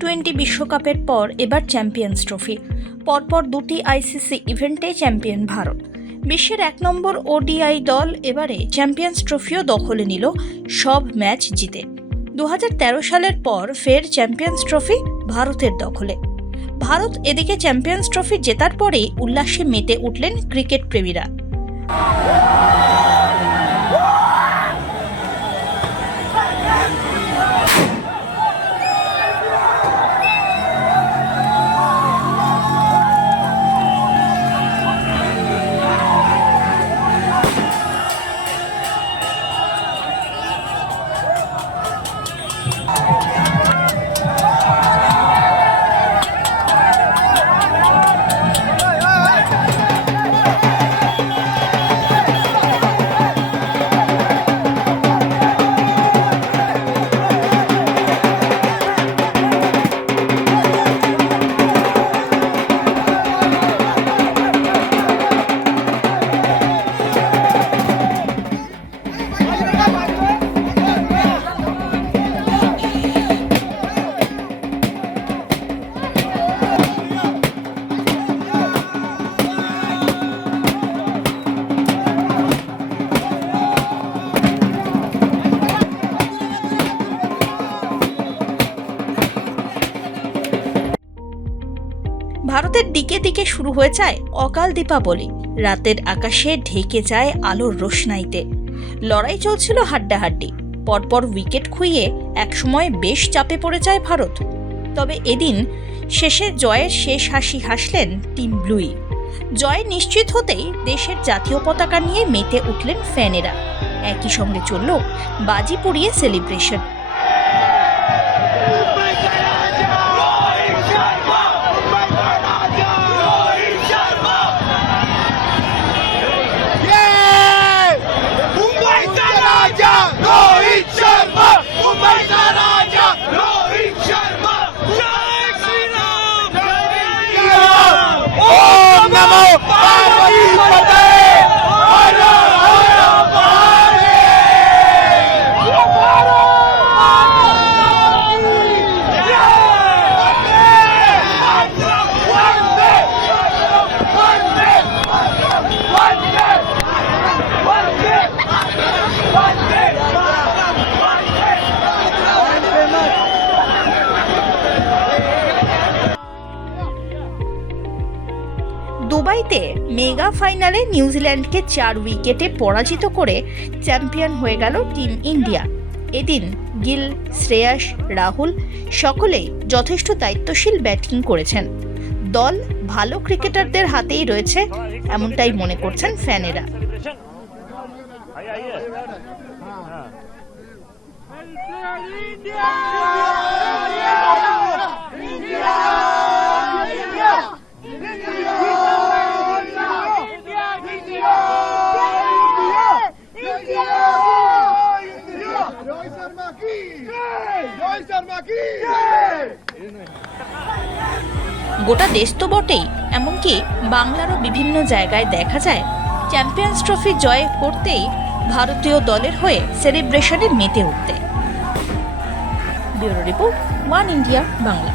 Twenty বিশ্বকাপের পর এবার চ্যাম্পিয়ন্স ট্রফি পরপর দুটি আইসিসি ইভেন্টে চ্যাম্পিয়ন ভারত। বিশ্বের এক নম্বর ওডিআই দল এবারে চ্যাম্পিয়ন্স ট্রফিও দখলে নিল, সব ম্যাচ জিতে। দু হাজার তেরো সালের পর ফের চ্যাম্পিয়ন্স ট্রফি ভারতের দখলে। ভারত এদিকে চ্যাম্পিয়ন্স ট্রফি জেতার পরেই উল্লাসে মেতে উঠলেন ক্রিকেট প্রেমীরা। ভারতের দিকে দিকে শুরু হয়ে যায় অকাল দীপাবলি। রাতের আকাশে ঢেকে যায় আলোর রোশনাইতে। লড়াই চলছিল হাড্ডাহাড্ডি। পরপর উইকেট খুইয়ে একসময় বেশ চাপে পড়ে যায় ভারত। তবে এদিন শেষে জয়ের শেষ হাসি হাসলেন টিম ব্লুই। জয় নিশ্চিত হতেই দেশের জাতীয় পতাকা নিয়ে মেতে উঠলেন ফ্যানেরা। একই সঙ্গে চলল বাজি পুড়িয়ে সেলিব্রেশন। দুবাইতে মেগা ফাইনালে নিউজিল্যান্ডকে চার উইকেটে পরাজিত করে চ্যাম্পিয়ন হয়ে গেল টিম ইন্ডিয়া। এদিন গিল, শ্রেয়াস, রাহুল সকলেই যথেষ্ট দায়িত্বশীল ব্যাটিং করেছেন। দল ভালো ক্রিকেটারদের হাতেই রয়েছে, এমনটাই মনে করছেন ফ্যানেরা। ইন্ডিয়া গোটা দেশ তো বটেই, এমনকি বাংলারও বিভিন্ন জায়গায় দেখা যায়, চ্যাম্পিয়ন্স ট্রফি জয় করতেই ভারতীয় দলের হয়ে সেলিব্রেশনে মেতে উঠতে। Bureau report, one India, Bangla.